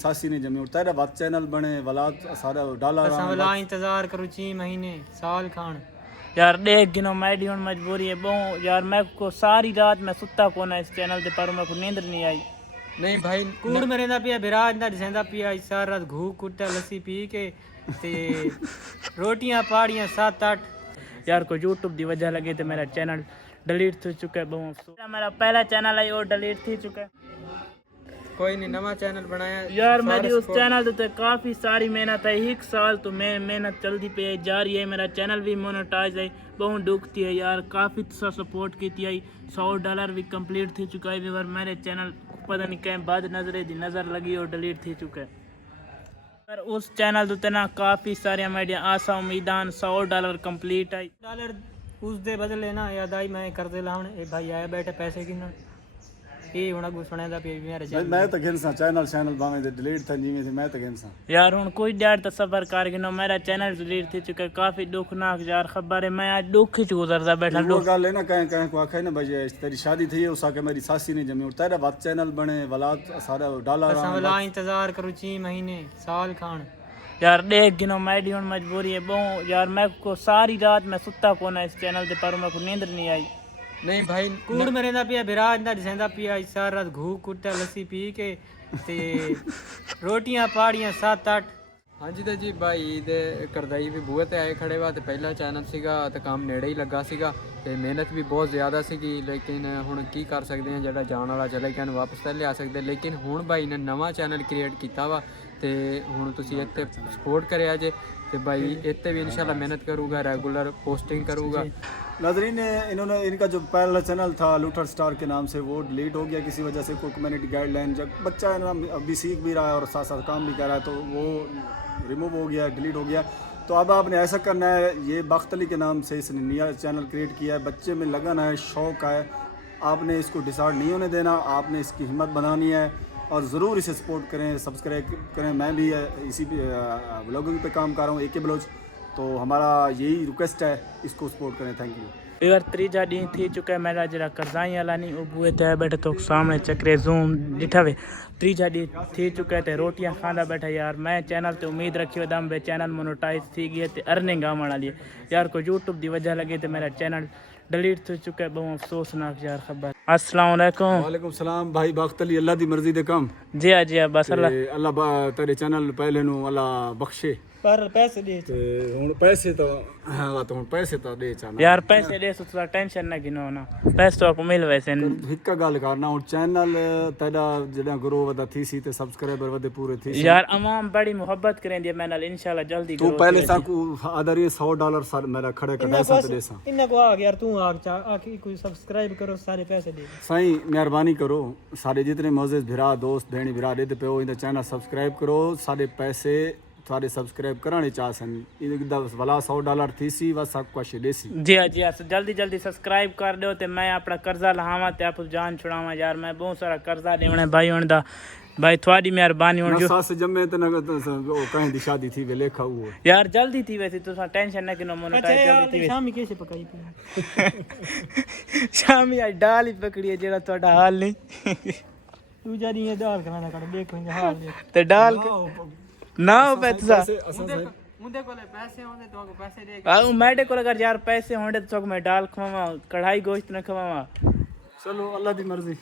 सासी ने जमी उठता है बात चैनल बने वाला सारा डाला वाला इंतजार करूँ 6 महीने साल खान यार देख गिनो मैडी हुन मजबूरी है बहु यार मैं को सारी रात मैं सुता कोना इस चैनल ते पर मैं को नींद नहीं आई नहीं भाई कूड़ में रहंदा पिया बिराज ना दिसंदा पिया सारा रात घू कुट्टा लस्सी पी के ते रोटियां पाड़ियां 7-8 यार को यूट्यूब दी वजह लगी तो मेरा चैनल डिलीट हो चुका है बहु अफसोस मेरा पहला चैनल है और डिलीट थी चुका है कोई नहीं नवा चैनल बनाया यार मेरी उस चैनल तो काफ़ी सारी मेहनत है 1 साल तो मैं मेहनत चलती पे जा रही है मेरा चैनल भी मोनेटाइज है बहुत दुखती है यार काफ़ी सा सपोर्ट की थी $100 भी कंप्लीट थी चुका है और मेरे चैनल पता नहीं कहीं बाद नज़र लगी और डिलीट थी चुका है पर उस चैनल तो ना काफ़ी सारी मीडिया आशा उम्मीदान $100 कंप्लीट है डॉलर उस दे बदले ना याद आई मैं कर दे लाऊं ए भाई आया बैठे पैसे की ना ये हुन अगू सुनेदा पे मेरे चैनल मैं तो गिनसा चैनल भावे दे डिलीट था जीवे थी मैं तो गिनसा यार हुन कोई ड्याड़ तो सबर कर गिनो मेरा चैनल डिलीट थी चुका है काफ़ी दुखनाक यार खबर है मैं आज दुख ही गुजरदा बैठा वो गल है ना कहीं को आखे ना भाई तेरी शादी थी उसा के मेरी सासी ने जमी उठता है बात चैनल बने वाला सारा डाला वाला इंतजार करूँ 6 महीने साल खान यार देख गिनो मैडी हुन मजबूरी है बहु यार मैं को सारी रात मैं सुता कोना इस चैनल ते पर मैं को नींद नहीं आई नहीं भाई कूड़ में रहंदा पिया बिराज ना दिसंदा पिया सारा रात घू कुट्टा लस्सी पी के ते रोटियां पाड़ियां 7-8 हाँ जी तो जी भाई दे करदाई भी बूहे ते आए खड़े वा ते पहला चैनल सीगा ते काम नेड़े ही लगा सीगा ते मेहनत भी बहुत ज़्यादा सीगी लेकिन हुण की कर सकते हैं जेड़ा जान वाला चले गया वापस तो लिया सकते लेकिन हुण भाई ने नवा चैनल क्रिएट किया वा ते हुण तुसी इत्थे सपोर्ट करेआ जे ते भाई इत्ते भी इंशाल्लाह मेहनत करूँगा रेगुलर पोस्टिंग करूँगा नाजरीन इन्होंने इनका जो पहला चैनल था लूटर स्टार के नाम से वो डिलीट हो गया किसी वजह से कोई कम्युनिटी गाइडलाइन जब बच्चा है ना अभी सीख भी रहा है और साथ साथ काम भी कर रहा है तो वो रिमूव हो गया डिलीट हो गया तो अब आपने ऐसा करना है ये बख्त अली के नाम से इसने नया चैनल क्रिएट किया है बच्चे में लगन है शौक़ है आपने इसको डिसाइड नहीं होने देना आपने इसकी हिम्मत बनानी है और ज़रूर इसे सपोर्ट करें सब्सक्राइब करें मैं भी इसी ब्लॉगिंग पे काम कर रहा हूँ AK ब्लॉग्स तो हमारा यही रिक्वेस्ट है इसको सपोर्ट करें थैंक यू यार त्रीजा डी थी चुका है मेरा जरा करजाई वाला नहीं वो बुए थे बैठे तो सामने चक्रे जूम दिठा वे त्रीजा डी थी चुका है रोटियां खाना बैठा यार मैं चैनल ते उम्मीद रखी दम बे चैनल मोनेटाइज थी गई ते अर्निंग आने वाली यार को यूट्यूब की वजह लगी तो मेरा चैनल डिलीट हो चुका है बहुत अफसोसनाक यार खबर अस्सलाम वालेकुम वालेकुम सलाम भाई बख्त अली अल्लाह दी मर्जी दे काम जी हाँ बस अल्लाह तेरे चैनल पहले नु अल्लाह बख्शे पर पैसे दे ते हुन पैसे तो हां तो हुन पैसे तो दे चाना यार पैसे दे सुतला टेंशन ना गिनो ना पैसे तो को मिल वैसे हिक्का गल करना हुन चैनल तेरा जेड़ा ग्रो वदा थी सी ते सब्सक्राइबर वदे पूरे थी यार अवाम बड़ी मोहब्बत करें दी मैंने इंशाल्लाह जल्दी तू पहले साकू आदर $100 सर मेरा खड़े कटा सा दे सा इन्ना को आ गया यार तू आके कोई सब्सक्राइब करो सारे पैसे दे सही मेहरबानी करो सारे जितने मोअज़्ज़िज़ भिरा दोस्त भेणी भिरा देते पे इंदा चैनल सब्सक्राइब करो सारे पैसे सारे सब्सक्राइब कराने चाह सन इनदा वाला $100 थी सी वा सब कुछ देसी जी हाँ जल्दी सब्सक्राइब कर दो ते मैं अपना कर्जा लहावा ते आप जान छुड़ावा यार मैं बहुत सारा कर्जा देवना भाई हुन दा भाई थोड़ी मेहरबानी हुन जो सास जम्मे ते न ओ कहीं दी शादी थी वे लेखा हुआ यार जल्दी थी वैसे तो टेंशन ना किनो मोनेटाइज जल्दी थी शामी कैसे पकाई शामी आज दाल ही पकड़ी है जेड़ा तोड़ा हाल नहीं तू जारी ये दाल खाना कर देखो इनका हाल देख ते दाल ना पैसा मुंडे कोले पैसे होंदे तो को पैसे दे आ मेरे को अगर यार पैसे होंदे तो मैं दाल खवावा कढ़ाई गोश्त न खवावा चलो अल्लाह दी मर्जी